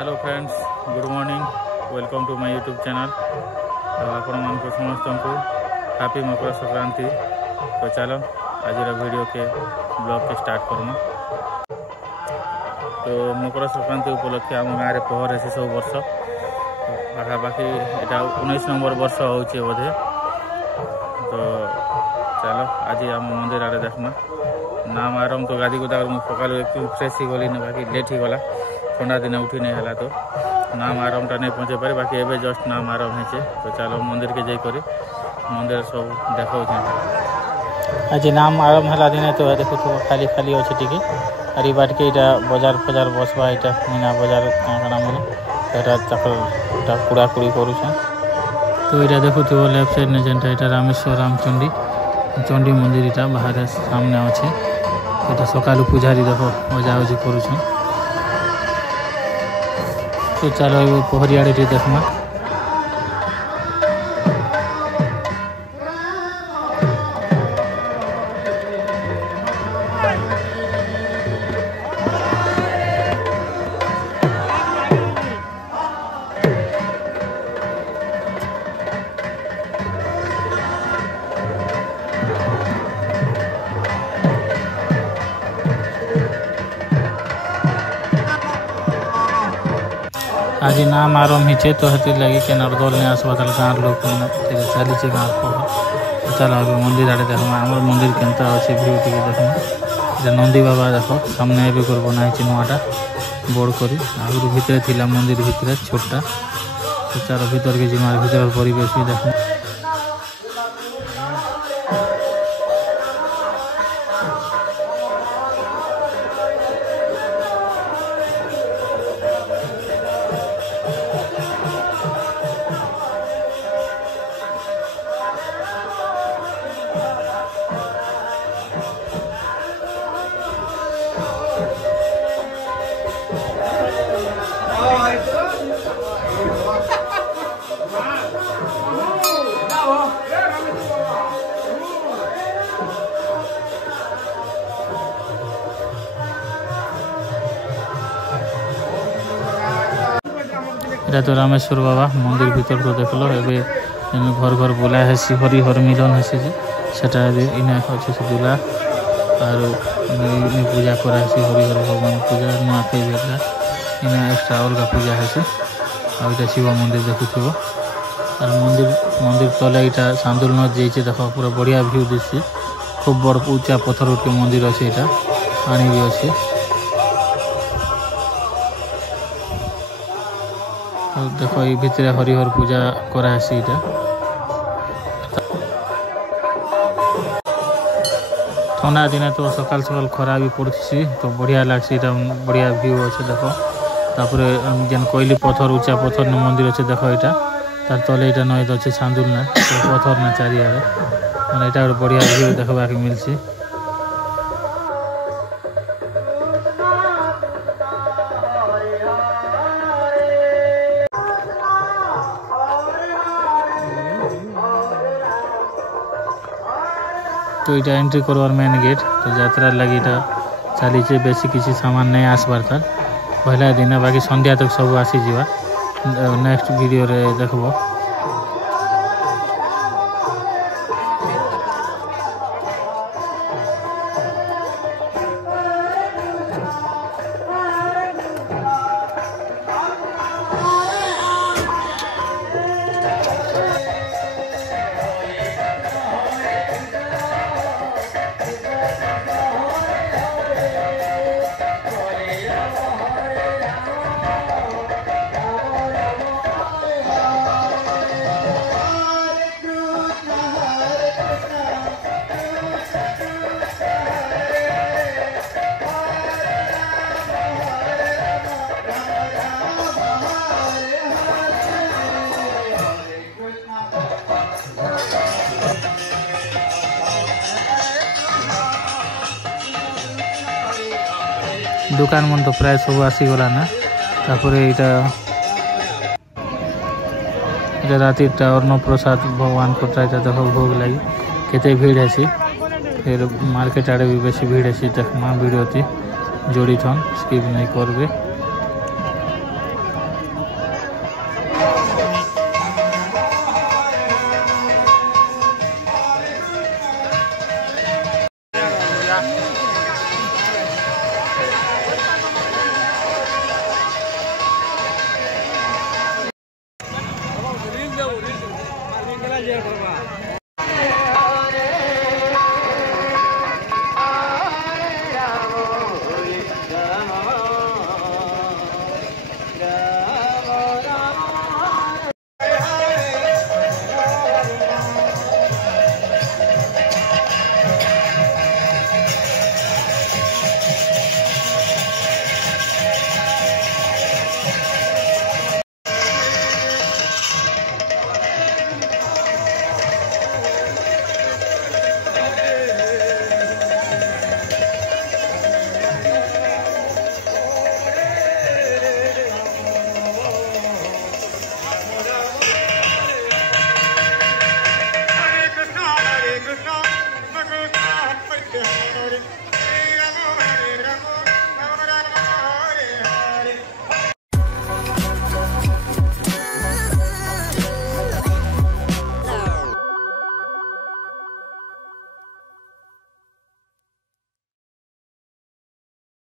Hello friends, good morning. Welcome to my YouTube channel. तो आपण मानक समस्त को हैप्पी मकर संक्रांति। तो चलो आज वीडियो के ब्लॉग के स्टार्ट करूँ। तो मकर संक्रांति उपलक्षे आम गाँव में पहर है सब वर्ष पाखापाखि यहाँ 19 नंबर वर्ष हो बोधे। तो चलो आज आम मंदिर आड़े देखना नाम आरम। तो गाधी गुदा सकाल एक फ्रेश ही गली बाकी लेट ही गला, ठंडा दिन उठी नहीं है तो नाम आरमटा नहीं पहुँचे पारे। बाकी एवं जस्ट नाम आरम है। तो चलो मंदिर के जाकर मंदिर सब देखा आज नाम आरम है दिन। तो देखो तो खाली खाली अच्छे टी आरी बाट के बजार फजार बसवा यहाँ मीना बजार काଣା मैंने यहाँ कूड़ा कूड़ी करुछन। तो यहाँ देखो तो लेफ्ट साइड ने जेनटा यहाँ रामेश्वर रामचंडी चंडी मंदिर यहाँ बाहर सामने अच्छे। यहाँ सकालू पूजारी देखो बजाबजी करुछन। तो चलो पहरियाड़ी देखमा। आज नाम आरम ही तो हती लगे के नरदौल ने आसपास गाँव लोग चली गाँव को। चलो अभी मंदिर आड़े देखमा आम मंदिर केनता अच्छे भ्यू टी देखमा। नंदी बाबा देख सामने एवं कर बनाई नुआटा बड़ कर आगुरी भितर थी मंदिर भितर छोटा। तो चार भीतर के जिमार भीतर परिवेश भी देखो। इटा तो रामेश्वर बाबा मंदिर भीतर तो देख लो। एवं घर घर बुला है हरिहर मिलन है सेटा इना अच्छे से बुला और पूजा करा हरिहर भगवान पूजा नुआखाई भेला इना एक्स्ट्रा अलग पूजा है। आईटा शिव मंदिर देखुव और मंदिर तले यहाँ सांदुल नद जाइए देख पूरा बढ़िया भ्यू दिशे। खूब बड़ ऊंचा पत्थर उठे मंदिर अच्छे यहाँ पानी भी अच्छे। देखो ये भितर हरिहर पूजा करासी इटा। ठंडा दिन तो सकाल सकाल खरा भी पड़ी तो बढ़िया लगसी। बढ़िया व्यू अच्छे देखो। तापर जेन कहली पत्थर ऊंचा पत्थर न मंदिर अच्छे देख यहाँ तार तले यहाँ नई अच्छे चांदुल ना पत्थर ना चारिआडे मैंने यहाँ गोटे बढ़िया व्यू देखा मिलसी। तो यहाँ एंट्री करवार मेन गेट। तो यात्रा लगी चली बेसी किसी सामान नहीं आसबार था पहला दिन। बाकी संध्या तक सब आसीजा नेक्स्ट वीडियो रे देखबो। दुकान मन तो प्राय सब आसीगला ना। तापर यहाँ राति अन्न प्रसाद भगवान को देख भोग लगी केते भीड़ है। फिर मार्केट आड़े भी बेसी भीड़ है। देखमा वीडियो जोड़ी थन स्किप नहीं करबे। Yeah.